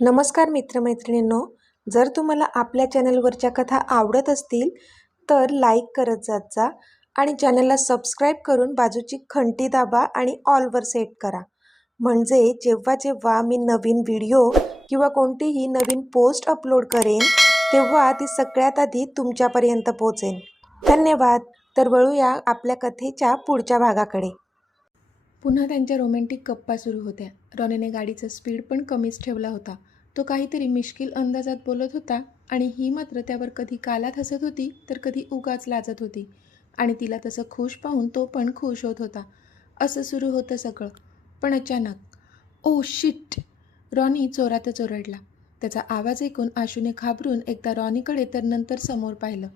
नमस्कार मित्रमैत्रिणींनो, जर तुम्हाला आपल्या चॅनलवरच्या कथा आवडत असतील तर लाईक करत जात जा आणि चॅनलला सबस्क्राईब करून बाजूची घंटी दाबा आणि ऑलवर सेट करा. म्हणजे जेव्हा जेव्हा मी नवीन व्हिडिओ किंवा कोणतीही नवीन पोस्ट अपलोड करेन तेव्हा ती सगळ्यात आधी तुमच्यापर्यंत पोहोचेल. धन्यवाद. तर वळूया आपल्या कथेच्या पुढच्या भागाकडे. पुन्हा त्यांच्या रोमॅन्टिक गप्पा सुरू होत्या. रॉनीने गाडीचा स्पीड पण कमीच ठेवला होता. तो काहीतरी मिश्किल अंदाजात बोलत होता आणि ही मात्र त्यावर कधी गालात हसत होती तर कधी उगाच लाजत होती. आणि तिला तसं खुश पाहून तो पण खुश होत होता. असं सुरू होतं सगळं. पण अचानक ओ शिट! रॉनी जोरातच ओरडला. त्याचा आवाज ऐकून आशूने घाबरून एकदा रॉनीकडे तर नंतर समोर पाहिलं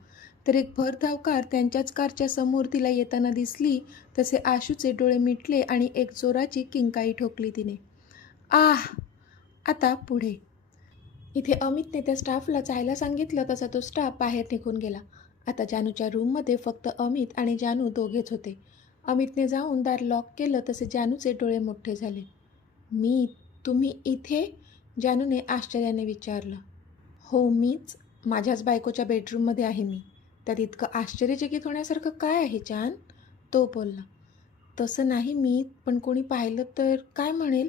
तर एक भरधाव कार त्यांच्याच कारच्या समोर तिला येताना दिसली. तसे आशूचे डोळे मिटले आणि एक जोराची किंकाळी ठोकली तिने. आह! आता पुढे. इथे अमितने त्या स्टाफला जायला सांगितलं तसा तो स्टाफ बाहेर निघून गेला. आता जानूच्या रूममध्ये फक्त अमित आणि जानू दोघेच होते. अमितने जाऊन दार लॉक केलं तसे जानूचे डोळे मोठे झाले. तुम्ही इथे? जानूने आश्चर्याने विचारलं. हो मीच. माझ्याच बायकोच्या बेडरूममध्ये आहे मी. त्यात इतकं आश्चर्यचकित होण्यासारखं काय आहे जान? तो बोलला. तसं नाही मी, पण कोणी पाहिलं तर काय म्हणेल?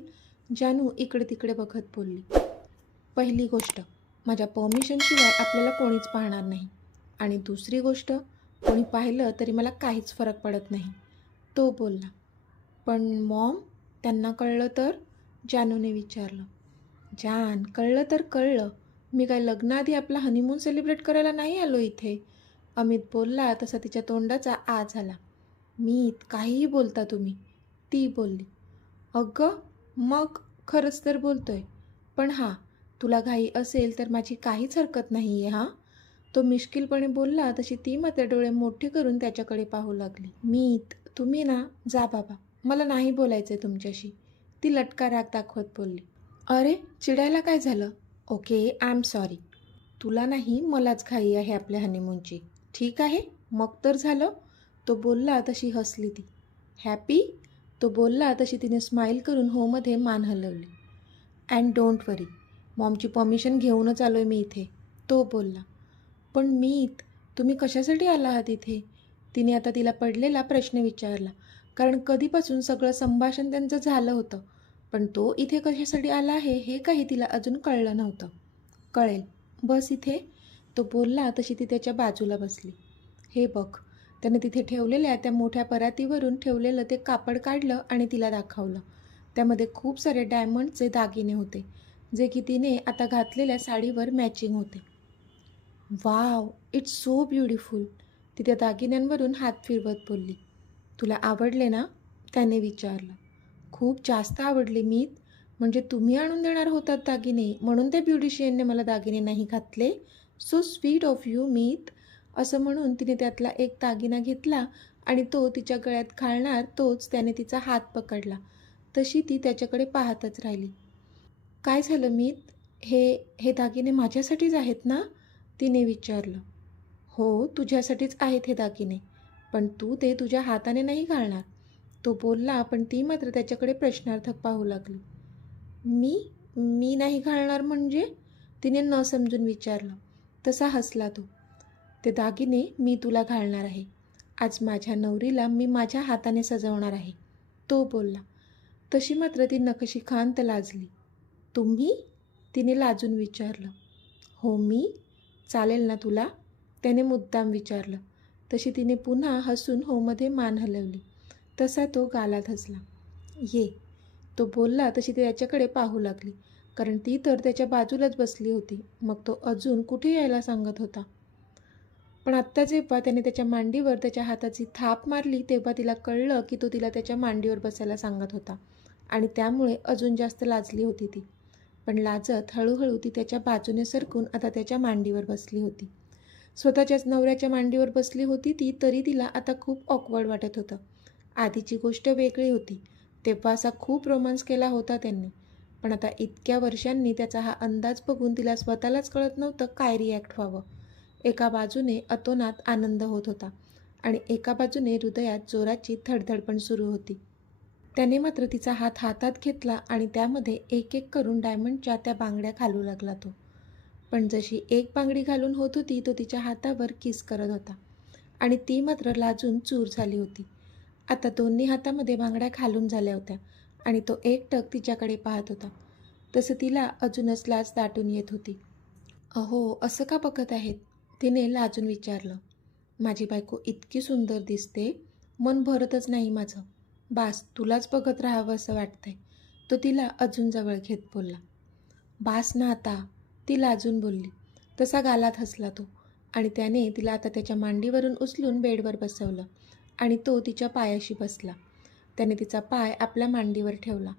जानू इकडे तिकडे बघत बोलली. पहिली गोष्ट, माझ्या परमिशनशिवाय आपल्याला कोणीच पाहणार नाही. आणि दुसरी गोष्ट, कोणी पाहिलं तरी मला काहीच फरक पडत नाही. तो बोलला. पण मॉम, त्यांना कळलं तर? जानूने विचारलं. जान, कळलं तर कळलं. मी काय लग्नाआधी आपला हनीमून सेलिब्रेट करायला नाही आलो इथे. अमित बोलला तसा तिच्या तोंडाचा आ झाला. काहीही बोलता तुम्ही, ती बोलली. अगं मग खरंच तर बोलतोय. पण हां, तुला घाई असेल तर माझी काहीच हरकत नाही आहे हां. तो मिश्किलपणे बोलला तशी ती मात्र डोळे मोठे करून त्याच्याकडे पाहू लागली. तुम्ही ना जा बाबा, मला नाही बोलायचं आहे तुमच्याशी, ती लटका राग दाखवत बोलली. अरे चिडायला काय झालं? Okay, I am sorry. तुला नाही, मलाच घाई आहे आपल्या हनीमूनची. ठीक आहे, मग तर झालं. तो बोलला तशी हसली ती. हॅपी? तो बोलला तशी तिने स्माईल करून होमध्ये मान हलवली. अँड डोंट वरी, मॉमची परमिशन घेऊनच आलो आहे मी इथे. तो बोलला. पण तुम्ही कशासाठी आला आहात इथे? तिने आता तिला पडलेला प्रश्न विचारला. कारण कधीपासून सगळं संभाषण त्यांचं झालं होतं. पण तो इथे कशासाठी आला आहे हे काही तिला अजून कळलं नव्हतं. कळेल, बस इथे. तो बोलला तशी ती त्याच्या बाजूला बसली. हे बघ. त्याने तिथे ठेवलेल्या त्या मोठ्या परातीवरून ठेवलेलं ते कापड काढलं आणि तिला दाखवलं. त्यामध्ये खूप सारे डायमंडचे दागिने होते, जे की तिने आता घातलेल्या साडीवर मॅचिंग होते. Wow, it's so beautiful. ती त्या दागिन्यांवरून हात फिरवत बोलली. तुला आवडले ना? त्याने विचारलं. खूप जास्त आवडले म्हणजे तुम्ही आणून देणार होतात दागिने, म्हणून त्या ब्युटिशियनने मला दागिने नाही घातले. सो स्वीट ऑफ यू असं म्हणून तिने त्यातला एक दागिना घेतला आणि तो तिच्या गळ्यात घालणार तोच त्याने तिचा हात पकडला. तशी ती त्याच्याकडे पाहतच राहिली. काय झालं हे दागिने माझ्यासाठीच आहेत ना? तिने विचारलं. हो, तुझ्यासाठीच आहेत हे दागिने, पण तू ते तुझ्या हाताने नाही घालणार. तो बोलला, पण ती मात्र त्याच्याकडे प्रश्नार्थक पाहू लागली. मी नाही घालणार म्हणजे? तिने न समजून विचारलं. तसा हसला तो. ते दागिने मी तुला घालणार आहे. आज माझ्या नवरीला मी माझ्या हाताने सजवणार आहे. तो बोलला. तशी मात्र ती नकशिखांत लाजली. तुम्ही? तिने लाजून विचारलं. हो चालेल ना तुला? त्याने मुद्दाम विचारलं. तशी तिने पुन्हा हसून होमध्ये मान हलवली. तसा तो गालात हसला. ये. तो बोलला तशी ती त्याच्याकडे पाहू लागली, कारण ती तर त्याच्या बाजूलाच बसली होती. मग तो अजून कुठे यायला सांगत होता. पण आत्ता जेव्हा त्याने त्याच्या मांडीवर त्याच्या हाताची थाप मारली तेव्हा तिला कळलं की तो तिला त्याच्या मांडीवर बसायला सांगत होता. आणि त्यामुळे अजून जास्त लाजली होती ती. पण लाजत हळूहळू ती त्याच्या बाजूने सरकून आता त्याच्या मांडीवर बसली होती. स्वतःच्याच नवऱ्याच्या मांडीवर बसली होती ती, तरी तिला आता खूप ऑकवर्ड वाटत होतं. आधीची गोष्ट वेगळी होती. तेव्हा असा खूप रोमांस केला होता त्यांनी. पण आता इतक्या वर्षांनी त्याचा हा अंदाज बघून तिला स्वतःलाच कळत नव्हतं काय रिॲक्ट व्हावं. एका बाजूने अतोनात आनंद होत होता आणि एका बाजूने हृदयात जोराची धडधड पण सुरू होती. त्याने मात्र तिचा हात हातात घेतला आणि त्यामध्ये एक एक करून डायमंडच्या त्या बांगड्या घालू लागला तो. पण जशी एक बांगडी घालून होत होती तो तिच्या हातावर किस करत होता आणि ती मात्र लाजून चूर झाली होती. आता दोन्ही हातामध्ये बांगड्या घालून झाल्या होत्या आणि तो एकटक तिच्याकडे पाहत होता. तसं तिला अजूनच लाज दाटून येत होती. अहो, असं का बघत आहेत? तिने लाजून विचारलं. माझी बायको इतकी सुंदर दिसते, मन भरतच नाही माझं. बास, तुलाच बघत राहावं असं वाटतंय. तो तिला अजून जवळ घेत बोलला. बास ना आता, ती लाजून बोलली. तसा गालात हसला तो आणि त्याने तिला आता त्याच्या मांडीवरून उचलून बेडवर बसवलं आणि तो तिच्या पायाशी बसला. त्याने तिचा पाय आपल्या मांडीवर ठेवला.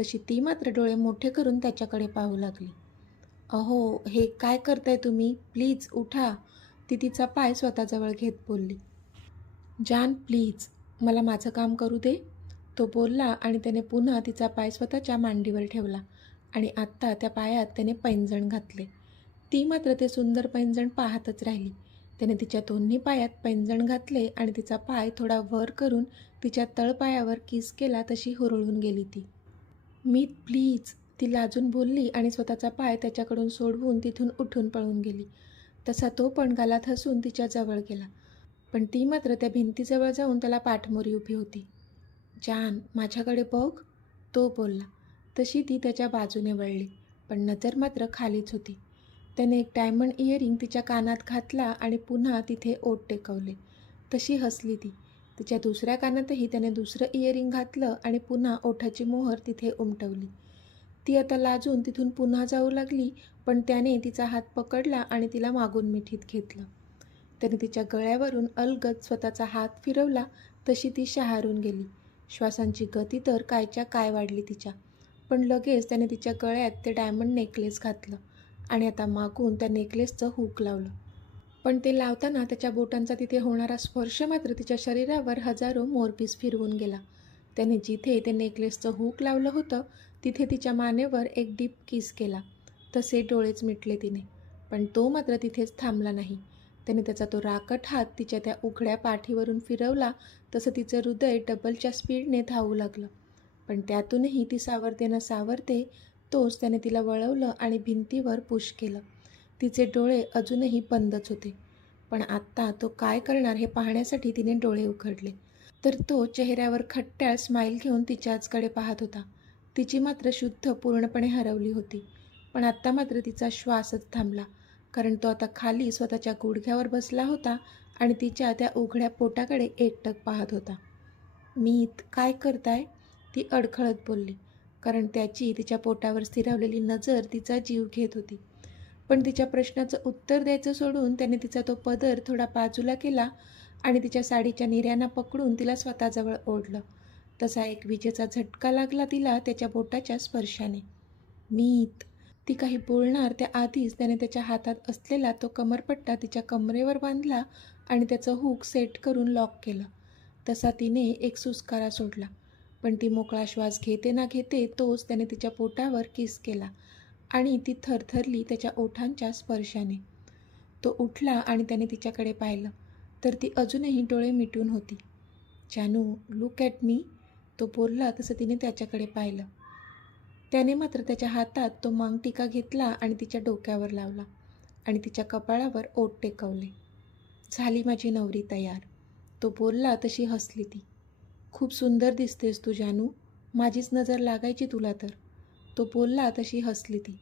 तशी ती मात्र डोळे मोठे करून त्याच्याकडे पाहू लागली. अहो, हे काय करताय तुम्ही? प्लीज उठा, ती तिचा पाय स्वतःजवळ घेत बोलली. जान प्लीज, मला माझं काम करू दे, तो बोलला आणि त्याने पुन्हा तिचा पाय स्वतःच्या मांडीवर ठेवला आणि आत्ता त्या पायात त्याने पैंजण घातले. ती मात्र ते सुंदर पैंजण पाहतच राहिली. त्याने तिच्या दोन्ही पायात पैंजण घातले आणि तिचा पाय थोडा वर करून तिच्या तळपायावर किस केला तशी हुरळून गेली ती. मीत प्लीज, ती लाजून बोलली आणि स्वतःचा पाय त्याच्याकडून सोडवून तिथून उठून पळून गेली. तसा तो पण गालात हसून तिच्या जवळ गेला. पण ती मात्र त्या भिंतीजवळ जाऊन त्याला पाठमोरी उभी होती. जान, माझ्याकडे बघ, तो बोलला. तशी ती त्याच्या बाजूने वळली, पण नजर मात्र खालीच होती. त्याने एक डायमंड इयरिंग तिच्या कानात घातला आणि पुन्हा तिथे ओठ टेकवले. तशी हसली ती. तिच्या दुसऱ्या कानातही त्याने दुसरं इयरिंग घातलं आणि पुन्हा ओठाची मोहर तिथे उमटवली. ती आता लाजून तिथून पुन्हा जाऊ लागली, पण त्याने तिचा हात पकडला आणि तिला मागून मिठीत घेतलं. त्याने तिच्या गळ्यावरून अलगद स्वतःचा हात फिरवला तशी ती शहारून गेली. श्वासांची गती तर कायच्या काय वाढली तिच्या. पण लगेच त्याने तिच्या गळ्यात ते डायमंड नेकलेस घातलं आणि आता मागून त्या नेकलेसचं हूक लावलं. पण ते लावताना त्याच्या बोटांचा तिथे होणारा स्पर्श मात्र तिच्या शरीरावर हजारो मोरपीस फिरवून गेला. त्याने जिथे ते नेकलेसचं हूक लावलं होतं तिथे तिच्या मानेवर एक डीप किस केला. तसे डोळेच मिटले तिने, पण तो मात्र तिथेच थांबला नाही. त्याने त्याचा तो राकट हात तिच्या त्या उघड्या पाठीवरून फिरवला तसं तिचं हृदय डबलच्या स्पीडने धावू लागलं. पण त्यातूनही ती सावरते न सावरते तोच त्याने तिला वळवलं आणि भिंतीवर पुश केलं. तिचे डोळे अजूनही बंदच होते, पण आत्ता तो काय करणार हे पाहण्यासाठी तिने डोळे उघडले तर तो चेहऱ्यावर खट्ट्याळ स्माईल घेऊन तिच्याचकडे पाहत होता. तिची मात्र शुद्ध पूर्णपणे हरवली होती. पण आत्ता मात्र तिचा श्वासच थांबला, कारण तो आता खाली स्वतःच्या गुडघ्यावर बसला होता आणि तिच्या त्या उघड्या पोटाकडे एकटक पाहत होता. मीत, काय करताय? ती अडखळत बोलली, कारण त्याची तिच्या पोटावर स्थिरावलेली नजर तिचा जीव घेत होती. पण तिच्या प्रश्नाचं उत्तर द्यायचं सोडून त्याने तिचा तो पदर थोडा बाजूला केला आणि तिच्या साडीच्या निर्यांना पकडून तिला स्वतःजवळ ओढलं. तसा एक विजेचा झटका लागला तिला त्याच्या बोटाच्या स्पर्शाने. मीत, ती काही बोलणार त्याआधीच त्याने त्याच्या हातात असलेला तो कमरपट्टा तिच्या कमरेवर बांधला आणि त्याचं हूक सेट करून लॉक केलं. तसा तिने एक सुस्कारा सोडला, पण ती मोकळा श्वास घेते ना घेते तोच त्याने तिच्या पोटावर किस केला आणि ती थरथरली त्याच्या ओठांच्या स्पर्शाने. तो उठला आणि त्याने तिच्याकडे पाहिलं तर ती अजूनही डोळे मिटून होती. जानू, लुक ॲट मी, तो बोलला तसं तिने त्याच्याकडे पाहिलं. त्याने मात्र त्याच्या हातात तो मांगटिका घेतला आणि तिच्या डोक्यावर लावला आणि तिच्या कपाळावर ओठ टेकवले. झाली माझी नवरी तयार, तो बोलला तशी हसली ती. खूप सुंदर दिसतेस तू जानू, माझीच नजर लागायची तुला तर, तो बोलला तशी हसली ती.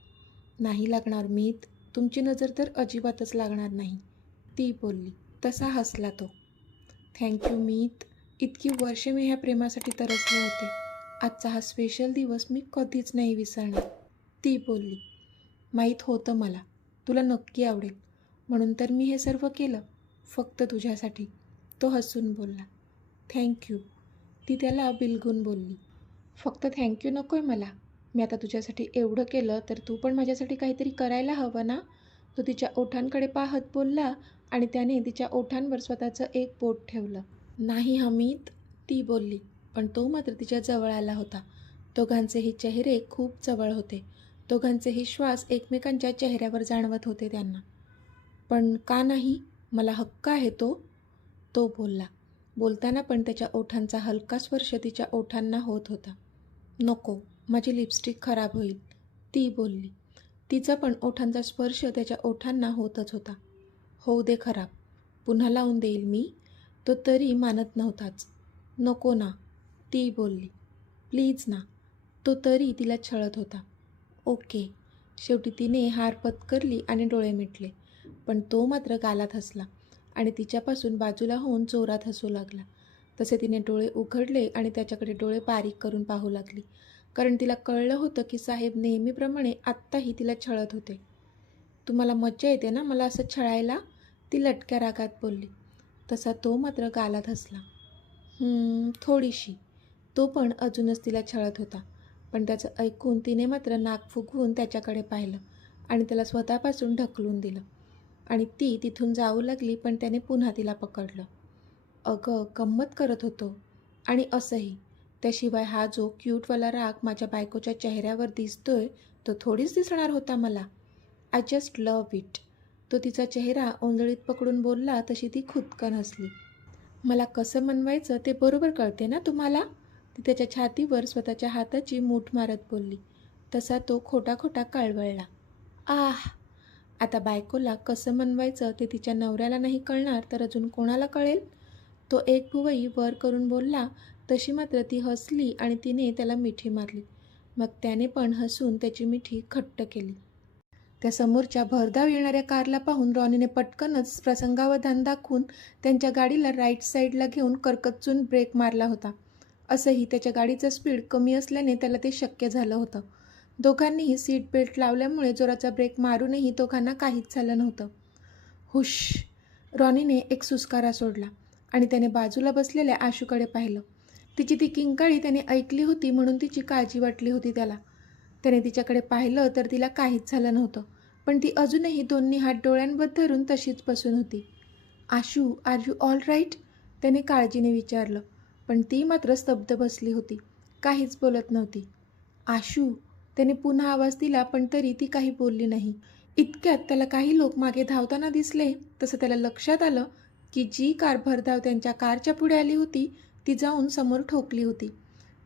नाही लागणार मीत, तुमची नजर तर अजिबातच लागणार नाही, ती बोलली. तसा हसला तो. थँक्यू मीत, इतकी वर्षे मी ह्या प्रेमासाठी तरसले होते. आजचा हा स्पेशल दिवस मी कधीच नाही विसरणार, ती बोलली. माहीत होतं मला, तुला नक्की आवडेल, म्हणून तर मी हे सर्व केलं, फक्त तुझ्यासाठी, तो हसून बोलला. थँक्यू, ती त्याला बिलगून बोलली. फक्त थँक्यू नको आहे मला, मी आता तुझ्यासाठी एवढं केलं तर तू पण माझ्यासाठी काहीतरी करायला हवं ना, तो तिच्या ओठांकडे पाहत बोलला आणि त्याने तिच्या ओठांवर स्वतःचं एक बोट ठेवलं. नाही हमीत, ती बोलली, पण तो मात्र तिच्या जवळ आला होता. दोघांचेही चेहरे खूप जवळ होते. दोघांचेही श्वास एकमेकांच्या चेहऱ्यावर जाणवत होते त्यांना. पण का नाही, मला हक्क आहे तो, तो बोलला. बोलताना पण त्याच्या ओठांचा हलका स्पर्श तिच्या ओठांना होत होता. नको, माझी लिपस्टिक खराब होईल, ती बोलली. तिचा पण ओठांचा स्पर्श त्याच्या ओठांना होतच होता. होऊ दे खराब, पुन्हा लावून देईल मी. तो तरी मानत नव्हताच. नको ना, ती बोलली. प्लीज ना. तो तरी तिला छळत होता. ओके. शेवटी तिने हार पत्करली आणि डोळे मिटले. पण तो मात्र गालात हसला आणि तिच्यापासून बाजूला होऊन जोरात हसू लागला. तसे तिने डोळे उघडले आणि त्याच्याकडे डोळे बारीक करून पाहू लागली, कारण तिला कळलं होतं की साहेब नेहमीप्रमाणे आत्ताही तिला छळत होते. तुम्हाला मज्जा येते ना मला असं छळायला, ती लटक्या रागात बोलली. तसा तो मात्र गालात हसला. थोडीशी. तो पण अजूनच तिला छळत होता. पण त्याचं ऐकून तिने मात्र नाक फुगवून त्याच्याकडे पाहिलं आणि त्याला स्वतःपासून ढकलून दिलं आणि ती तिथून जाऊ लागली. पण त्याने पुन्हा तिला पकडलं. अगं, गंमत करत होतो. आणि असंही. त्याशिवाय हा जो क्यूटवाला राग माझ्या बायकोच्या चेहऱ्यावर दिसतोय तो थोडीच दिसणार होता मला. I just love it. तो तिचा चेहरा ओंजळीत पकडून बोलला तशी ती खुदकन हसली. मला कसं मनवायचं ते बरोबर कळते ना तुम्हाला, ती त्याच्या छातीवर स्वतःच्या हाताची मूठ मारत बोलली. तसा तो खोटा खोटा काळवळला. आह. आता बायकोला कसं मनवायचं ते तिच्या नवऱ्याला नाही कळणार तर अजून कोणाला कळेल. तो एक भुवई वर करून बोलला तशी मात्र ती हसली आणि तिने त्याला मिठी मारली. मग त्याने पण हसून त्याची मिठी घट्ट केली. त्या समोरच्या भरधाव येणाऱ्या कारला पाहून रॉनीने पटकनच प्रसंगावधान दाखवून त्यांच्या गाडीला राईट साईडला घेऊन करकचून ब्रेक मारला होता. असंही त्याच्या गाडीचा स्पीड कमी असल्याने त्याला ते शक्य झालं होतं. दोघांनीही सीट बेल्ट लावल्यामुळे जोराचा ब्रेक मारूनही दोघांना काहीच झालं नव्हतं. हुश. रॉनीने एक सुस्कारा सोडला आणि त्याने बाजूला बसलेल्या आशूकडे पाहिलं. तिची ती किंकाळी त्याने ऐकली होती म्हणून तिची काळजी वाटली होती त्याला. त्याने तिच्याकडे पाहिलं तर तिला काहीच झालं नव्हतं, पण ती अजूनही दोन्ही हात डोळ्यांवर धरून तशीच बसून होती. Ashu, are you all right? त्याने काळजीने विचारलं. पण ती मात्र स्तब्ध बसली होती, काहीच बोलत नव्हती. आशू, त्याने पुन्हा आवाज दिला पण तरी ती काही बोलली नाही. इतक्यात त्याला काही लोक मागे धावताना दिसले. तसं त्याला लक्षात आलं की जी कार भरधाव त्यांच्या कारच्या पुढे आली होती ती जाऊन समोर ठोकली होती.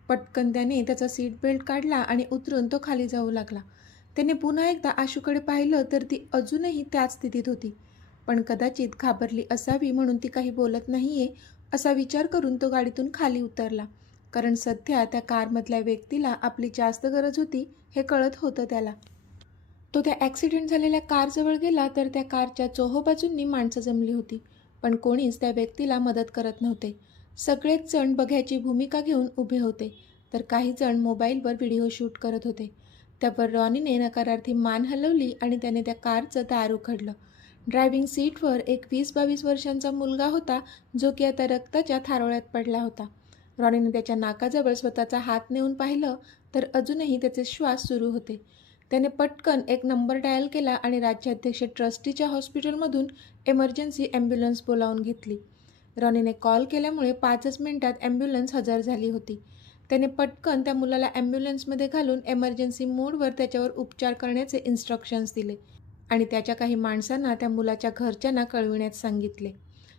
पटकन त्याने त्याचा सीट बेल्ट काढला आणि उतरून तो खाली जाऊ लागला. त्याने पुन्हा एकदा आशूकडे पाहिलं तर ती अजूनही त्याच स्थितीत होती. पण कदाचित घाबरली असावी म्हणून ती काही बोलत नाहीये असा विचार करून तो गाडीतून खाली उतरला, कारण सध्या त्या कारमधल्या व्यक्तीला आपली जास्त गरज होती हे कळत होतं त्याला. तो त्या ॲक्सिडेंट झालेल्या कारजवळ गेला तर त्या कारच्या चोहोबाजूंनी माणसं जमली होती, पण कोणीच त्या व्यक्तीला मदत करत नव्हते. सगळेच जण बघ्याची भूमिका घेऊन उभे होते, तर काही जण मोबाईलवर व्हिडिओ शूट करत होते. त्यावर रॉनीने नकारार्थी मान हलवली आणि त्याने त्या कारचं दार उघडलं. ड्रायव्हिंग सीटवर एक 20-22 वर्षांचा मुलगा होता, जो की आता रक्ताच्या थारोळ्यात पडला होता. रॉनीने त्याच्या नाकाजवळ स्वतःचा हात नेऊन पाहिलं तर अजूनही त्याचे श्वास सुरू होते. त्याने पटकन एक नंबर डायल केला आणि राज्याध्यक्ष ट्रस्टीच्या हॉस्पिटलमधून एमर्जन्सी ॲम्ब्युलन्स बोलावून घेतली. रॉनीने कॉल केल्यामुळे 5च मिनिटात ॲम्ब्युलन्स हजर झाली होती. त्याने पटकन त्या मुलाला ॲम्ब्युलन्समध्ये घालून एमर्जन्सी मोडवर त्याच्यावर उपचार करण्याचे इन्स्ट्रक्शन्स दिले आणि त्याच्या काही माणसांना त्या मुलाच्या घरच्यांना कळविण्यास सांगितले.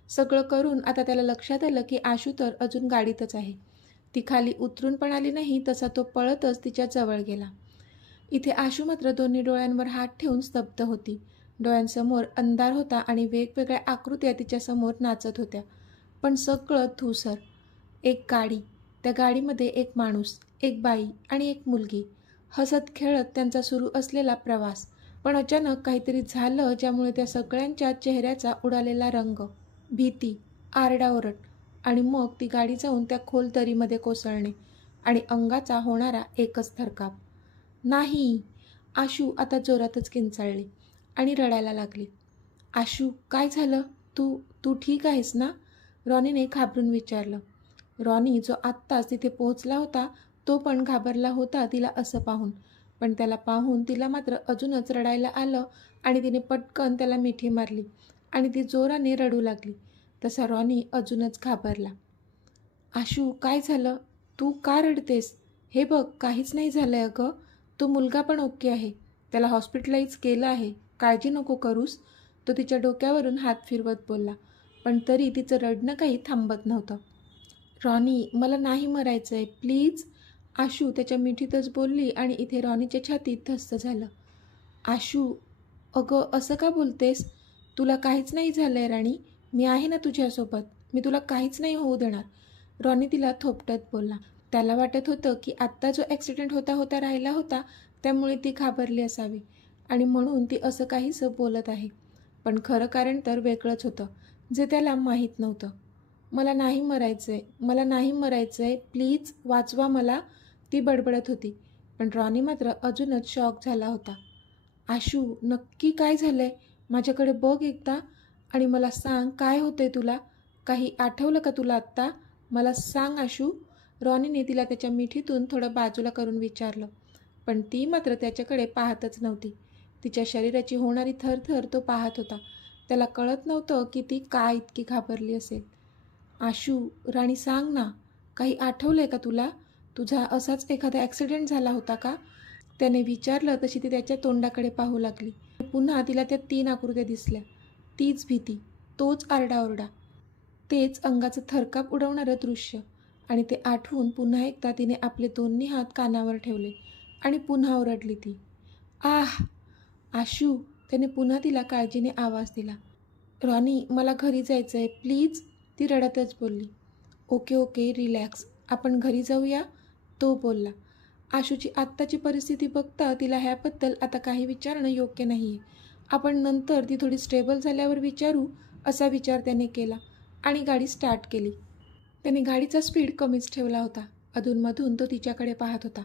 सगळं करून आता त्याला लक्षात आलं की आशू तर अजून गाडीतच आहे. ती खाली उतरून पण आली नाही तसा तो पळतच तिच्या जवळ गेला. इथे आशू मात्र दोन्ही डोळ्यांवर हात ठेवून स्तब्ध होती. डोळ्यांसमोर अंधार होता आणि वेगवेगळ्या आकृत्या तिच्यासमोर नाचत होत्या. पण सगळं धूसर. एक गाडी, त्या गाडीमध्ये एक माणूस, एक बाई आणि एक मुलगी. हसत खेळत त्यांचा सुरू असलेला प्रवास. पण अचानक काहीतरी झालं ज्यामुळे त्या सगळ्यांच्या चेहऱ्याचा उडालेला रंग, भीती, आरडाओरड आणि मग ती गाडी जाऊन त्या खोल दरीमध्ये कोसळणे आणि अंगाचा होणारा एकच थरकाप. नाही. आशू आता जोरातच किंचाळली आणि रडायला लागली. आशू, काय झालं? तू तू ठीक आहेस ना? रॉनीने घाबरून विचारलं. रॉनी, जो आत्ताच तिथे पोहोचला होता, तो पण घाबरला होता तिला असं पाहून. पण त्याला पाहून तिला मात्र अजूनच रडायला आलं आणि तिने पटकन त्याला मिठी मारली आणि ती जोराने रडू लागली. तसा रॉनी अजूनच घाबरला. आशू, काय झालं? तू का रडतेस? हे बघ, काहीच नाही झालं आहे अगं. तो मुलगा पण ओके आहे. त्याला हॉस्पिटलाइज केलं आहे. काळजी नको करूस. तो तिच्या डोक्यावरून हात फिरवत बोलला. पण तरी तिचं रडणं काही थांबत नव्हतं. रॉनी, मला नाही मरायचं आहे, प्लीज. आशू त्याच्या मिठीतच बोलली आणि इथे रॉनीच्या छातीत धस्त झालं. आशू, अगं असं का बोलतेस? तुला काहीच नाही झालं आहे राणी. मी आहे ना तुझ्यासोबत. मी तुला काहीच नाही होऊ देणार. रॉनी तिला थोपटत बोलला. त्याला वाटत होतं की आत्ता जो ॲक्सिडेंट होता राहिला होता त्यामुळे ती घाबरली असावी आणि म्हणून ती असं काहीसं बोलत आहे. पण खरं कारण तर वेगळंच होतं, जे त्याला माहीत नव्हतं. मला नाही मरायचं आहे, मला नाही मरायचं आहे, प्लीज वाचवा मला, ती बडबडत होती. पण रॉनी मात्र अजूनच शॉक झाला होता. आशू, नक्की काय झालं आहे? माझ्याकडे बघ एकदा आणि मला सांग, काय होतंय तुला? काही आठवलं का तुला आत्ता? मला सांग आशू. रॉनीने तिला त्याच्या मिठीतून थोडं बाजूला करून विचारलं. पण ती मात्र त्याच्याकडे पाहतच नव्हती. तिच्या शरीराची होणारी थरथर तो पाहत होता. त्याला कळत नव्हतं की ती का इतकी घाबरली असेल. आशू, राणी सांग ना, काही आठवलं आहे का तुला? तुझा असाच एखादा ॲक्सिडेंट झाला होता का? त्याने विचारलं तशी ती त्याच्या तोंडाकडे पाहू लागली. पुन्हा तिला त्या 3 आकृत्या दिसल्या. तीच भीती, तोच आरडाओरडा, तेच अंगाचं थरकाप उडवणारं दृश्य. आणि ते आठवून पुन्हा एकदा तिने आपले दोन्ही हात कानावर ठेवले आणि पुन्हा ओरडली ती. आह! आशू, त्याने पुन्हा तिला काळजीने आवाज दिला. रॉनी, मला घरी जायचं आहे, प्लीज, ती रडतच बोलली. ओके ओके, रिलॅक्स, आपण घरी जाऊया, तो बोलला. आशूची आत्ताची परिस्थिती बघता तिला ह्याबद्दल आता काही विचारणं योग्य नाही आहे. आपण नंतर ती थोडी स्टेबल झाल्यावर विचारू, असा विचार त्याने केला आणि गाडी स्टार्ट केली. त्याने गाडीचा स्पीड कमीच ठेवला होता. अधूनमधून तो तिच्याकडे पाहत होता,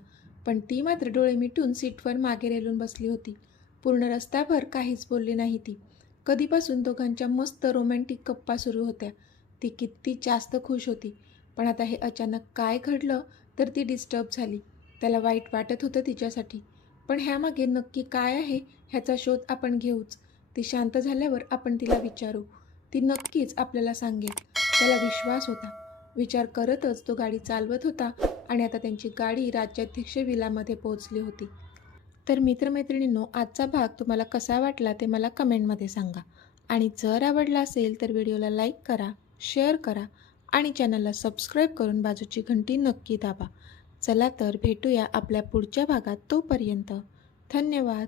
पण ती मात्र डोळे मिटून सीटवर मागे रेलून बसली होती. पूर्ण रस्त्याभर काहीच बोलली नाही ती. कधीपासून दोघांच्या मस्त रोमॅन्टिक गप्पा सुरू होत्या. ती किती जास्त खुश होती. पण आता हे अचानक काय घडलं तर ती डिस्टर्ब झाली. त्याला वाईट वाटत होतं तिच्यासाठी. पण ह्यामागे नक्की काय आहे ह्याचा शोध आपण घेऊच. ती शांत झाल्यावर आपण तिला विचारू. ती नक्कीच आपल्याला सांगेल. त्याला विश्वास होता. विचार करतच तो गाडी चालवत होता आणि आता त्यांची गाडी राज्याध्यक्ष विलामध्ये पोहोचली होती. तर मित्रमैत्रिणींनो, आजचा भाग तुम्हाला कसा वाटला ते मला कमेंटमध्ये सांगा. आणि जर आवडला असेल तर व्हिडिओला लाईक करा, शेअर करा आणि चॅनलला सबस्क्राईब करून बाजूची घंटी नक्की दाबा. चला तर भेटूया आपल्या पुढच्या भागात. तोपर्यंत धन्यवाद.